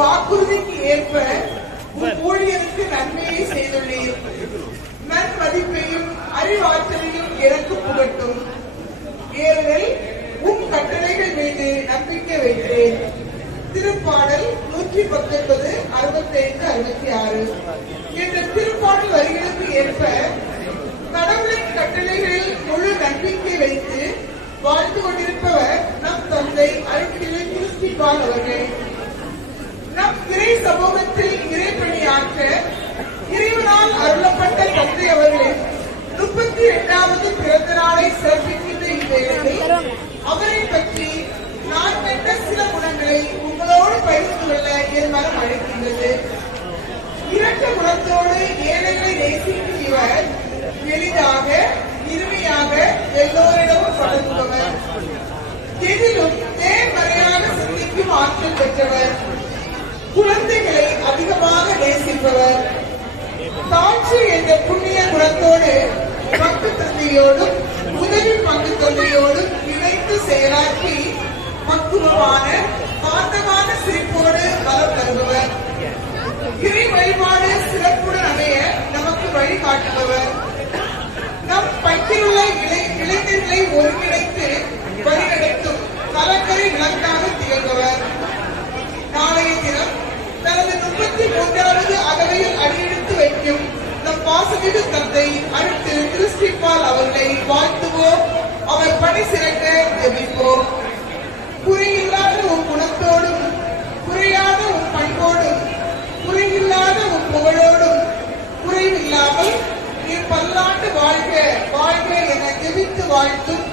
வாக்குறுதிக்கு ஏற்ப ஊழியருக்கு நன்மையை செய்துள்ளீர். நன்மதிப்பையும் அறிவாற்றலையும் எனக்கு புகட்டும். ஏனெனில் உன் கட்டளைகள் மீது நம்பிக்கை வைக்கிறேன். திருப்பாடல் 119, 65, 66 என்ற திருப்பாடல் வரிகளுக்கு ஏற்ப கடவுளின் கட்டளைகளில் முழு நம்பிக்கை வைத்து வாழ்ந்து கொண்டிருப்பவர் நம் தந்தை அருட்திரு கிறிஸ்டிபால் அவர்கள். நம் இறை சமூகத்தில் இறைப்பணியாற்ற இறைவனால் அருளப்பட்ட தந்தை அவர்களின் 32வது பிறந்த நாளை சிறப்பிக்கின்ற இவ்வேளையில் அவரை பற்றி நான் கண்ட சில குணங்களை உங்களோடு பகிர்ந்து கொள்ள என் மனம் அழைக்கின்றது. இரட்ட குணத்தோடு ஏழைகளை நேசிக்கும் இவர் எளிதாக இனிமையாக எல்லோரிடமும் பழகுபவர். எதிலும் நேர்மறையாக சிந்திக்கும் ஆற்றல் பெற்றவர். குழந்தைகளை அதிகமாக நேசிப்பவர். தாட்சி என்ற புண்ணிய குணத்தோடு பங்கு தந்தையோடும் உதவி பங்கு தந்தையோடும் இணைந்து செயலாற்றி மக்குவமான பாந்தமான சிரிப்போடு பலம் தருபவர். இறை வழிபாடு சிறப்புடன் அமைய நமக்கு வழிகாட்டுபவர். நம் பங்கிலுள்ள இளைஞர்களை ஒருங்கிணைத்து வழிநடத்தும் கலங்கரை விளக்காக திகழ்பவர். நாளைய தினம் தனது 33வது அகவையில் அடியெடுத்து வைக்கும் நம் பாசமிகு தந்தை அருட்திரு கிறிஸ்டிபால் அவர்களை வாழ்த்துவோம். அவர் பணி சிறக்க ஜெபிப்போம். குறையில்லாத உன் குணத்தோடும் குறையாத உன் பண்போடும் குறையில்லாத உன் புகழோடும் குறைவில்லாமல் நீ பல்லாண்டு வாழ்க வாழ்க என ஜெபித்து வாழ்த்தும்